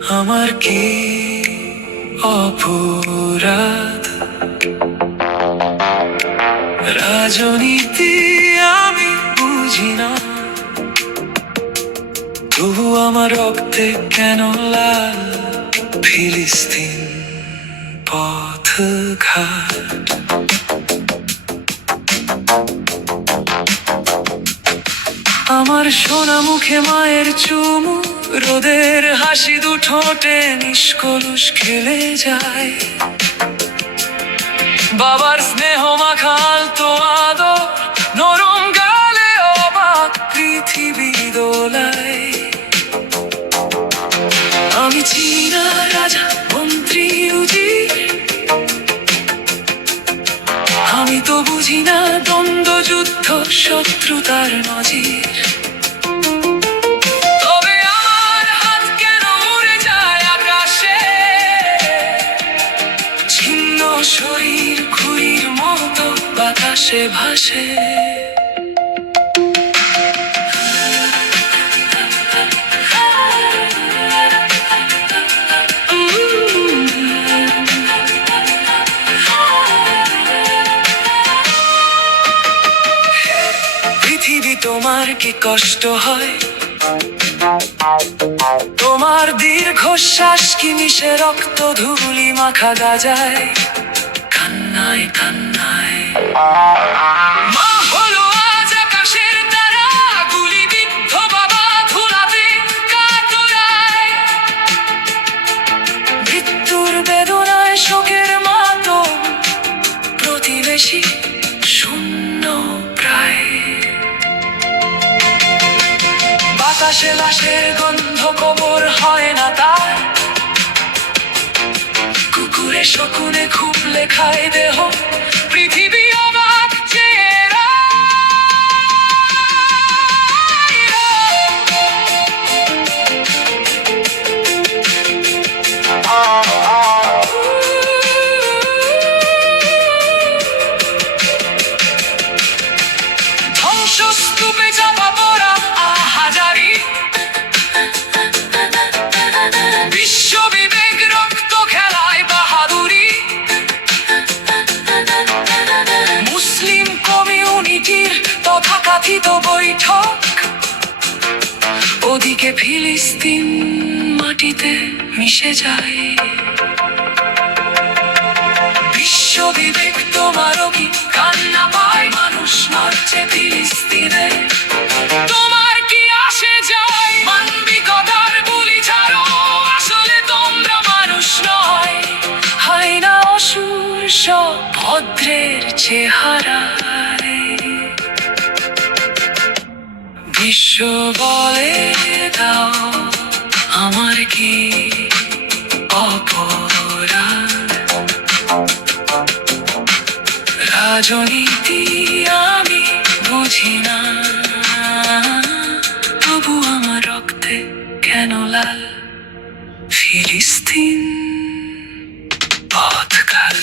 আমার কি অপরাধ? রাজনীতি আমি বুঝি না, তবু আমার রক্তে কেন লাল ফিলিস্তিন পথঘাট। আমার সোনা মুখে মায়ের চুমু, রোদের হাসি দুঠোঁটে নিষ্কলুষ খেলে যায়। বাবার স্নেহ মাখাল তো আদর, নরম গালে অবাক পৃথিবী দোলায়। আমি চিনি না রাজা মন্ত্রী উজির, আমি তো বুঝি না দ্বন্দ্ব যুদ্ধ শত্রুতার নজির। তবে আমার হাত কেন উড়ে যায় আকাশে, ছিন্ন শরীর ঘুড়ির মতো বাতাসে ভাসে। পৃথিবী তোমার কি কষ্ট হয়? তোমার দীর্ঘশ্বাস কি মিশে রক্ত ধুলি মাখা গাজায়? কান্নায় কান্নায় মা হলো আজ আকাশের তারা, গুলিবিদ্ধ বাবা ধুলাতে কাতরায়। মৃত্যুর বেদনায় শোকের মাতম, প্রতিবেশী শূন্য প্রায়। বাতাসে লাশের গন্ধ, কবর হয় না তার। কুকুরে শকুনে খুবলে খায় দেহ, পৃথিবী অবাক চেহারা। ধ্বংসস্তূপে চাপা পড়া হাজারি, বিশ্ববিবেক রক্ত খেলায় বাহাদুরি। মুসলিম কমিউনিটির তথাকথিত বৈঠক, ওদিকে ফিলিস্তিন মাটিতে মিশে যায়। বিশ্ববিবেক তোমারও কি কান্না পায়? মানুষ মারছে ফিলিস্তিনে, তোমার কি আসে যায়? মানবিকতার বুলি ছাড়ো, আসলে তোমরা মানুষ নয়। হয় না অসুর সব ভদ্রের চেহারায়। বিশ্ব বলে দাও আমার কি অপরাধ? রাজনীতি আমি বুঝি না, তবু আমার রক্তে কেন লাল ফিলিস্তিন পথঘাট।